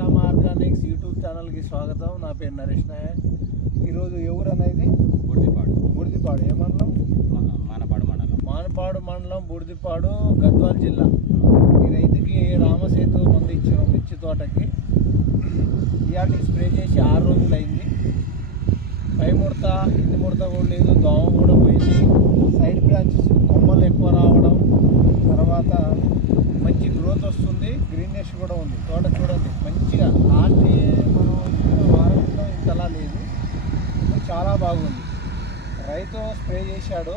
Sairam Organics YouTube ఛానల్కి స్వాగతం. నా పేరు నరేష్ నాయక్. ఈరోజు ఎవరు అనేది బుడిదిపాడు ఏ మండలం? మానపాడు మండలం బుడిదిపాడు, గద్వాల జిల్లా. ఈ రైతుకి రామసేతు మందు ఇచ్చాం మిర్చి తోటకి. ఇవాళ స్ప్రే చేసి 6 రోజులు అయింది. పై ముడత కింది ముడత కూడా లేదు, దోమ కూడా పోయింది. సైడ్ బ్రాంచెస్ కొమ్మలు ఎక్కువ రావడం, తర్వాత మంచి గ్రోత్ వస్తుంది, గ్రీన్నెస్ కూడా ఉంది. తోట చూడండి మంచిగా లాస్ట్ మనం వారంలో ఇంతలా లేదు, చాలా బాగుంది. రైతు స్ప్రే చేశాడు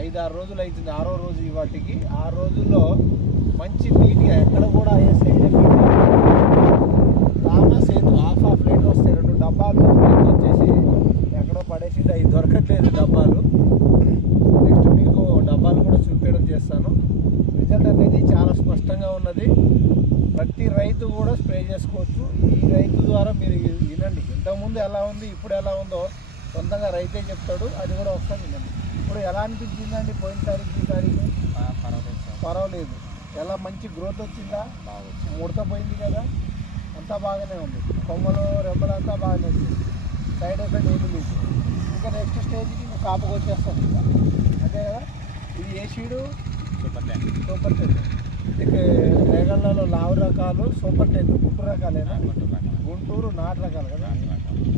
5-6 రోజులు అవుతుంది. 6వ రోజు ఇవాటికి. 6 రోజుల్లో మంచి నీట్గా ఎక్కడ కూడా అయ్యే side effect. Ram Setu half litre వస్తాయి, 2 డబ్బాలు వచ్చేసి ఎక్కడో పడేసింది, అవి దొరకట్లేదు డబ్బాలు. నెక్స్ట్ మీకు డబ్బాలు కూడా చూపించడం చేస్తాను. రిజల్ట్ అనేది చాలా స్పష్టంగా ఉన్నది. ప్రతి రైతు కూడా స్ప్రే చేసుకోవచ్చు. ఈ రైతు ద్వారా మీరు వినండి, ఇంతకుముందు ఎలా ఉంది ఇప్పుడు ఎలా ఉందో సొంతంగా రైతే చెప్తాడు. అది కూడా ఒకసారి వినండి. ఇప్పుడు ఎలా అనిపించిందండి పోయినసారికి ఈసారికి? పర్వాలేదు. ఎలా మంచి గ్రోత్ వచ్చిందా? ముడత పోయింది కదా, అంతా బాగానే ఉంది. కొమ్మలు రెమ్మలు అంతా బాగానే వచ్చింది. సైడ్ ఎఫెక్ట్ ఏమి లేదు. ఇంకా నెక్స్ట్ స్టేజ్కి ఇంకా కాపుకి వచ్చేస్తుంది ఇంకా, అంతే కదా. ఇది ఏ సీడు? సూపర్ 10. ఇక రేగళ్ళలో లావు రకాలు సూపర్ 10 గుంటూరు రకాలేనా? గుంటూరు నాటు రకాలు కదా,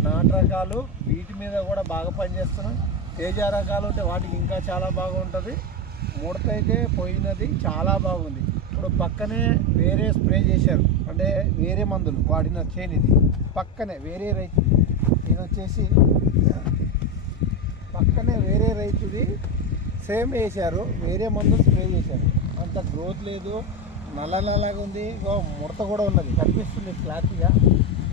నాటు రకాలు. వీటి మీద కూడా బాగా పనిచేస్తున్నాయి. తేజ రకాలు ఉంటే వాటికి ఇంకా చాలా బాగుంటుంది. ముడత అయితే పోయినది, చాలా బాగుంది. ఇప్పుడు పక్కనే వేరే స్ప్రే చేశారు, అంటే వేరే మందులు వాడిన చేను. ఇది పక్కనే వేరే రైతు, ఇది వచ్చేసి పక్కనే వేరే రైతుది సేమ్ వేశారు, వేరే మందులు స్ప్రే చేశారు. అంత గ్రోత్ లేదు, నల్లగా ఉంది. ముడత కూడా ఉన్నది, కనిపిస్తుంది ఫ్లాట్గా.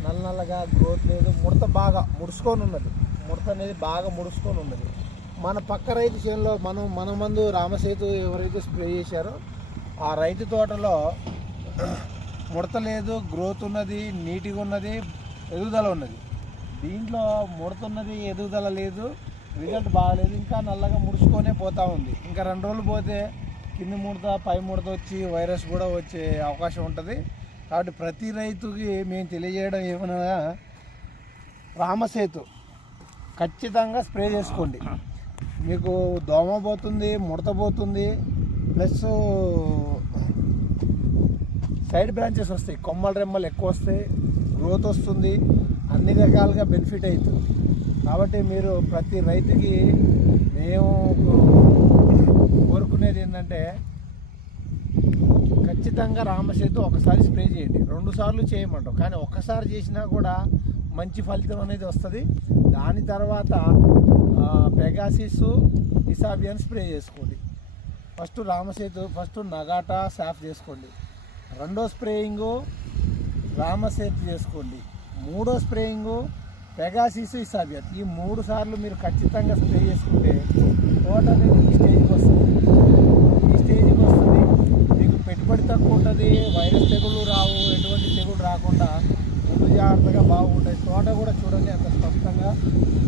నల్లగా గ్రోత్ లేదు, ముడత బాగా ముడుచుకొని ఉన్నది. ముడత అనేది బాగా ముడుచుకొని ఉన్నది. మన పక్క రైతు చేనులో మన మందు రామసేతు ఎవరైతే స్ప్రే చేశారో ఆ రైతు తోటలో ముడత లేదు, గ్రోత్ ఉన్నది, నీట్గా ఉన్నది, ఎదుగుదల ఉన్నది. దీంట్లో ముడత ఉన్నది, ఎదుగుదల లేదు, రిజల్ట్ బాగాలేదు. ఇంకా నల్లగా ముడుచుకొనే పోతూ ఉంది. ఇంకా 2 రోజులు పోతే కింది ముడత పై ముడత వచ్చి వైరస్ కూడా వచ్చే అవకాశం ఉంటుంది. కాబట్టి ప్రతి రైతుకి మేము తెలియజేయడం ఏమన్నా, రామసేతు ఖచ్చితంగా స్ప్రే చేసుకోండి. మీకు దోమ పోతుంది, ముడత పోతుంది, ప్లస్ సైడ్ బ్రాంచెస్ వస్తాయి, కొమ్మల రెమ్మలు ఎక్కువ వస్తాయి, గ్రోత్ వస్తుంది, అన్ని రకాలుగా బెనిఫిట్ అవుతుంది. కాబట్టి మీరు ప్రతి రైతుకి మేము కోరుకునేది ఏంటంటే, ఖచ్చితంగా రామసేతు ఒకసారి స్ప్రే చేయండి. 2 సార్లు చేయమంటాం, కానీ ఒక్కసారి చేసినా కూడా మంచి ఫలితం అనేది వస్తుంది. దాని తర్వాత పెగాసిస్, ఇసాబియన్ స్ప్రే చేసుకోండి. ఫస్ట్ రామసేతు, ఫస్ట్ నగాటా సాఫ్ చేసుకోండి. 2వ స్ప్రేయింగు రామసేతు చేసుకోండి. 3వ స్ప్రేయింగు పెగాసిస్, ఇసాబియన్. ఈ 3 సార్లు మీరు ఖచ్చితంగా స్ప్రే చేసుకుంటే తోట అనేది ఈ స్టేజ్కి వస్తుంది. మీకు పెట్టుబడి తక్కువ ఉంటుంది, వైరస్ తెగుళ్ళు రావు, ఎటువంటి తెగుళ్ళు రాకుండా ముందు జాగ్రత్తగా బాగుంటుంది. తోట కూడా చూడండి అంత స్పష్టంగా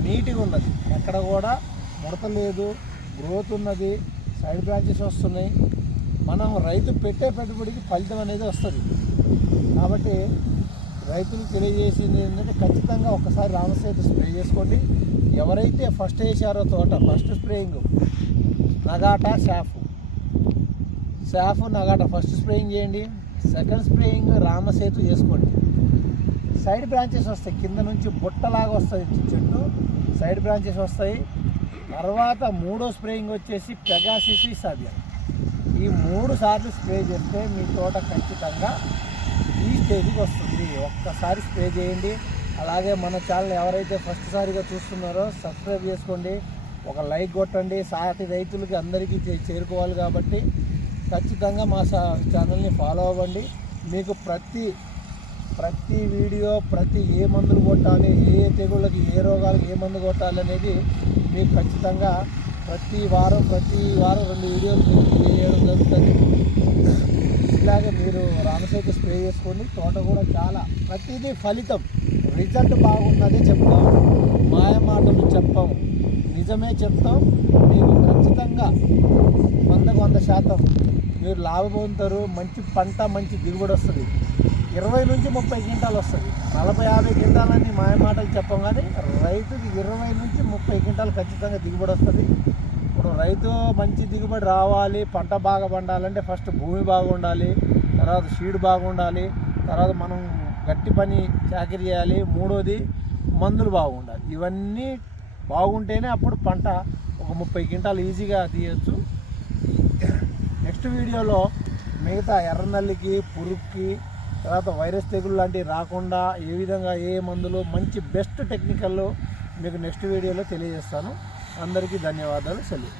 నీట్గా ఉన్నది, ఎక్కడ కూడా ముడత లేదు, గ్రోత్ ఉన్నది, సైడ్ బ్రాంచెస్ వస్తున్నాయి. మనం రైతు పెట్టే పెట్టుబడికి ఫలితం అనేది వస్తుంది. కాబట్టి రైతులకు తెలియజేసింది ఏంటంటే, ఖచ్చితంగా ఒకసారి రామసేతు స్ప్రే చేసుకోండి. ఎవరైతే ఫస్ట్ వేసారో తోట, ఫస్ట్ స్ప్రేయింగ్ నగాటా సాఫ్ నగాటా ఫస్ట్ స్ప్రేయింగ్ చేయండి. సెకండ్ స్ప్రేయింగ్ రామసేతు చేసుకోండి. సైడ్ బ్రాంచెస్ వస్తాయి, కింద నుంచి బుట్టలాగా వస్తుంది చెట్టు, సైడ్ బ్రాంచెస్ వస్తాయి. తర్వాత 3వ స్ప్రేయింగ్ వచ్చేసి పెగాసిస్, ఇసాబియన్. ఈ 3 సార్లు స్ప్రే చేస్తే మీ తోట ఖచ్చితంగా ఈ స్టేజ్కి వస్తుంది. ఒక్కసారి స్ప్రే చేయండి. అలాగే మన ఛానల్ ఎవరైతే ఫస్ట్ సారిగా చూస్తున్నారో సబ్స్క్రైబ్ చేసుకోండి, ఒక లైక్ కొట్టండి. సాటి రైతులకి అందరికీ చేరుకోవాలి కాబట్టి ఖచ్చితంగా మా ఛానల్ని ఫాలో అవ్వండి. మీకు ప్రతి వీడియో, ఏ మందులు కొట్టాలి, ఏ తెగుళ్ళకి, ఏ రోగాలకు ఏ మందు కొట్టాలి అనేది మీకు ఖచ్చితంగా ప్రతి వారం 2 వీడియోలు చేయడం జరుగుతుంది. ఇలాగే మీరు రామసేతు స్ప్రే చేసుకోండి. తోట కూడా చాలా ప్రతిదీ ఫలితం, రిజల్ట్ బాగున్నదే చెప్తాం, మాయ మాటలు చెప్పాం, నిజమే చెప్తాం. మీకు ఖచ్చితంగా 100% మీరు లాభం పొందుతారు. మంచి పంట, మంచి దిగుబడి వస్తుంది. 20 నుంచి 30 క్వింటాలు వస్తుంది. 40-50 క్వింటాలని మాయ మాటలు చెప్పం, కానీ రైతుకి 20 నుంచి 30 క్వింటాలు ఖచ్చితంగా దిగుబడి వస్తుంది. ఇప్పుడు రైతు మంచి దిగుబడి రావాలి, పంట బాగా పండాలంటే ఫస్ట్ భూమి బాగుండాలి, తర్వాత సీడ్ బాగుండాలి, తర్వాత మనం గట్టి పని చాకరీ చేయాలి, మూడోది మందులు బాగుండాలి. ఇవన్నీ బాగుంటేనే అప్పుడు పంట ఒక 30 క్వింటాలు ఈజీగా తీయచ్చు. నెక్స్ట్ వీడియోలో మిగతా ఎర్రనల్లికి, పురుగుకి, తర్వాత వైరస్ తెగులు లాంటివి రాకుండా ఏ విధంగా ఏ మందులు మంచి బెస్ట్ టెక్నికల్లో మీకు నెక్స్ట్ వీడియోలో తెలియజేస్తాను. అందరికీ ధన్యవాదాలు. సెలవు.